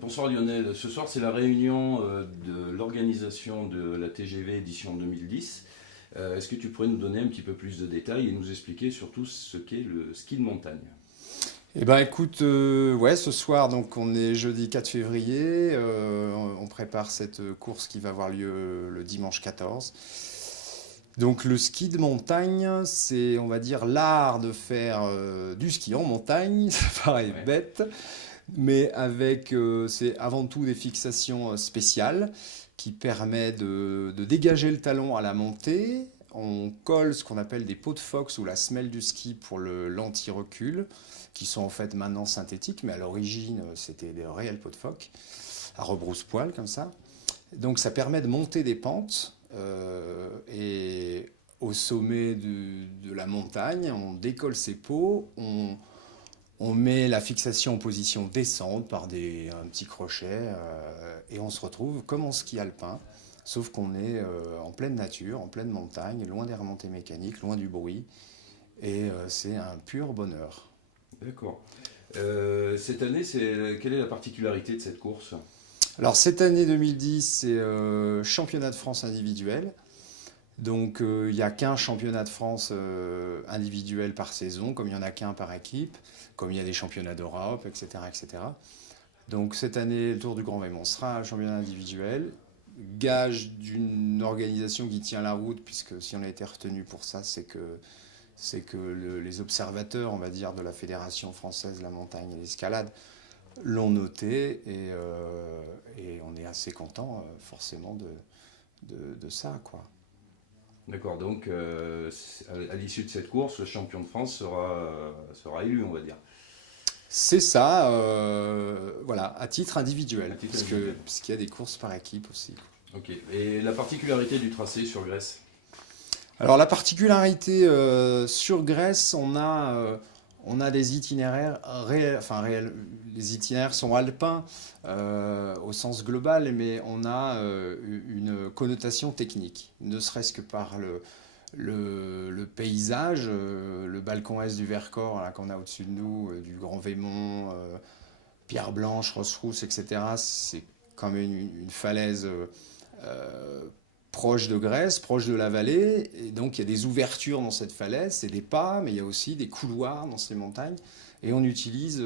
Bonsoir Lionel, ce soir c'est la réunion de l'organisation de la TGV édition 2010. Est-ce que tu pourrais nous donner un petit peu plus de détails et nous expliquer surtout ce qu'est le ski de montagne? Eh ben écoute, ouais, ce soir, donc on est jeudi 4 février, on prépare cette course qui va avoir lieu le dimanche 14. Donc le ski de montagne, c'est, on va dire, l'art de faire du ski en montagne, ça paraît Ouais. bête, mais avec, c'est avant tout des fixations spéciales qui permettent de dégager le talon à la montée. On colle ce qu'on appelle des pots de phoque ou la semelle du ski pour l'anti-recul, qui sont en fait maintenant synthétiques, mais à l'origine c'était des réels pots de phoque, à rebrousse-poil comme ça. Donc ça permet de monter des pentes et au sommet de la montagne, on décolle ses pots, on met la fixation en position descente par un petit crochet et on se retrouve comme en ski alpin, sauf qu'on est en pleine nature, en pleine montagne, loin des remontées mécaniques, loin du bruit et c'est un pur bonheur. D'accord. Cette année, quelle est la particularité de cette course? Alors cette année 2010, c'est championnat de France individuel. Donc il n'y a qu'un championnat de France individuel par saison, comme il n'y en a qu'un par équipe, comme il y a des championnats d'Europe, etc., etc. Donc cette année, le Tour du Grand Vémont sera un championnat individuel, gage d'une organisation qui tient la route, puisque si on a été retenu pour ça, c'est que les observateurs, on va dire, de la Fédération française de la montagne et l'escalade l'ont noté et on est assez content forcément de ça, quoi. D'accord, donc à l'issue de cette course, le champion de France sera élu, on va dire, C'est ça, voilà, à titre individuel, à titre parce individuel. puisqu'il y a des courses par équipe aussi. Ok, et la particularité du tracé sur Grèce? Alors la particularité sur Grèce, on a des itinéraires réels, enfin réels, les itinéraires sont alpins au sens global, mais on a une connotation technique, ne serait-ce que par le paysage, le balcon est du Vercors là, qu'on a au-dessus de nous, du Grand Vémont, Pierre Blanche, Rosse-Rousse, etc. C'est quand même une falaise euh, proche de Grèce, proche de la vallée, et donc il y a des ouvertures dans cette falaise, c'est des pas, mais il y a aussi des couloirs dans ces montagnes, et on utilise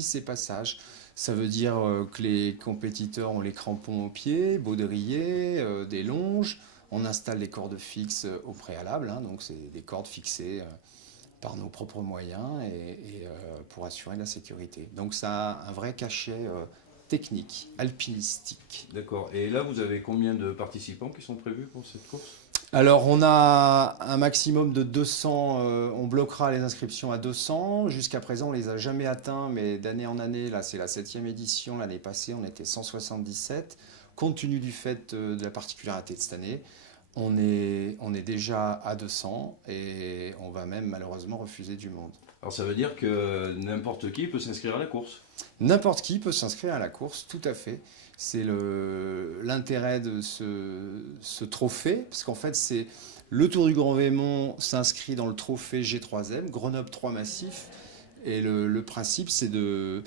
ces passages. Ça veut dire que les compétiteurs ont les crampons aux pieds, baudriers, des longes, on installe les cordes fixes au préalable, hein, donc c'est des cordes fixées par nos propres moyens pour assurer la sécurité. Donc ça a un vrai cachet technique, alpinistique. D'accord, et là vous avez combien de participants qui sont prévus pour cette course? Alors, on a un maximum de 200, on bloquera les inscriptions à 200. Jusqu'à présent, on les a jamais atteints, mais d'année en année, là, c'est la septième édition. L'année passée, on était 177. Compte tenu du fait de la particularité de cette année, on est déjà à 200 et on va même malheureusement refuser du monde. Alors ça veut dire que n'importe qui peut s'inscrire à la course. N'importe qui peut s'inscrire à la course, tout à fait. C'est l'intérêt de ce trophée, parce qu'en fait, c'est le Tour du Grand Vémont s'inscrit dans le trophée G3M, Grenoble 3 Massif, et le principe, c'est de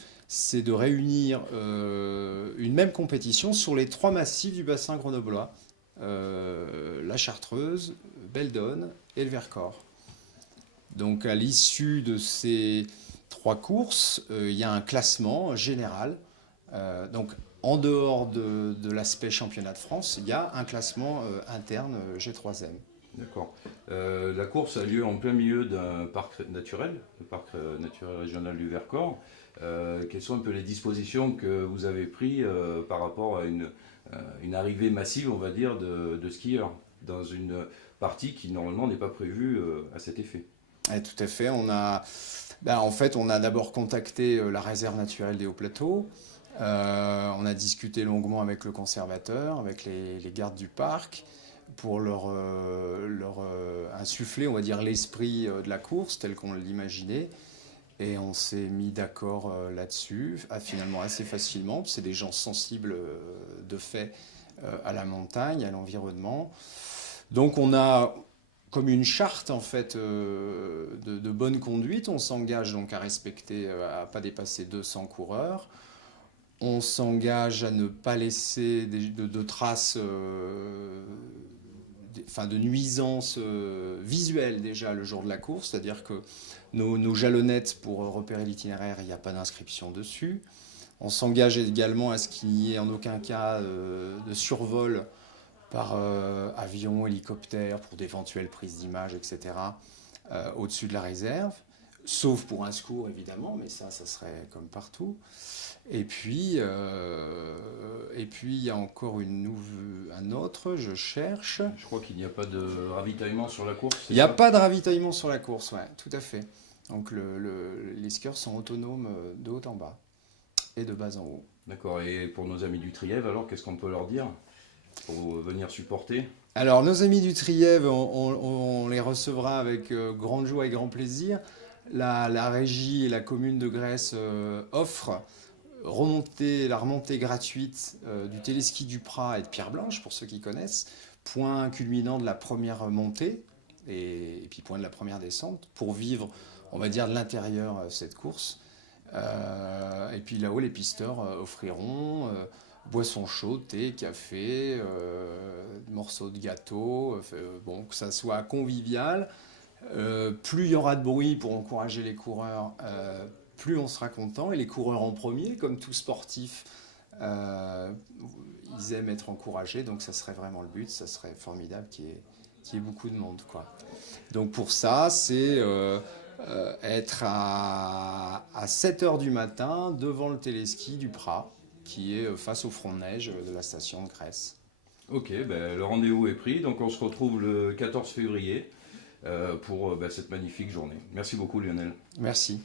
réunir une même compétition sur les trois massifs du bassin grenoblois, la Chartreuse, Beldonne et le Vercors. Donc à l'issue de ces trois courses, il y a un classement général. Donc en dehors de l'aspect championnat de France, il y a un classement interne G3M. D'accord. La course a lieu en plein milieu d'un parc naturel, le parc naturel régional du Vercors. Quelles sont un peu les dispositions que vous avez prises par rapport à une arrivée massive, on va dire, de skieurs dans une partie qui normalement n'est pas prévue à cet effet? Tout à fait. En fait, on a d'abord contacté la réserve naturelle des Hauts-Plateaux. On a discuté longuement avec le conservateur, avec les gardes du parc, pour leur insuffler, on va dire, l'esprit de la course tel qu'on l'imaginait. Et on s'est mis d'accord là-dessus, finalement assez facilement. C'est des gens sensibles de fait à la montagne, à l'environnement. Donc on a comme une charte en fait de bonne conduite. On s'engage donc à respecter, à pas dépasser 200 coureurs. On s'engage à ne pas laisser de traces, de nuisances visuelles déjà le jour de la course, c'est-à-dire que nos jalonnettes pour repérer l'itinéraire, il n'y a pas d'inscription dessus. On s'engage également à ce qu'il n'y ait en aucun cas de survol par avion, hélicoptère, pour d'éventuelles prises d'images, etc., au-dessus de la réserve, sauf pour un secours évidemment, mais ça serait comme partout. Et puis il y a encore un autre, je cherche. Je crois qu'il n'y a pas de ravitaillement sur la course. Il n'y a pas de ravitaillement sur la course, ouais, tout à fait. Donc les skieurs sont autonomes de haut en bas et de bas en haut. D'accord, et pour nos amis du Trièvre, alors qu'est-ce qu'on peut leur dire pour venir supporter? Alors nos amis du Trièvre, on les recevra avec grande joie et grand plaisir. La régie et la commune de Grèce offrent la remontée gratuite du téléski du Prat et de Pierre Blanche, pour ceux qui connaissent, point culminant de la première montée et puis point de la première descente, pour vivre, on va dire, de l'intérieur cette course. Et puis là-haut, les pisteurs offriront boissons chaudes, thé, café, morceaux de gâteau, bon, que ça soit convivial. Plus il y aura de bruit pour encourager les coureurs, plus on sera content. Et les coureurs en premier, comme tout sportif, ils aiment être encouragés, donc ça serait vraiment le but, ça serait formidable qu'il y ait beaucoup de monde, quoi. Donc pour ça, c'est être à 7 h du matin devant le téléski du Prat, qui est face au front de neige de la station de Grèce. Ok, ben, le rendez-vous est pris, donc on se retrouve le 14 février pour cette magnifique journée. Merci beaucoup Lionel. Merci.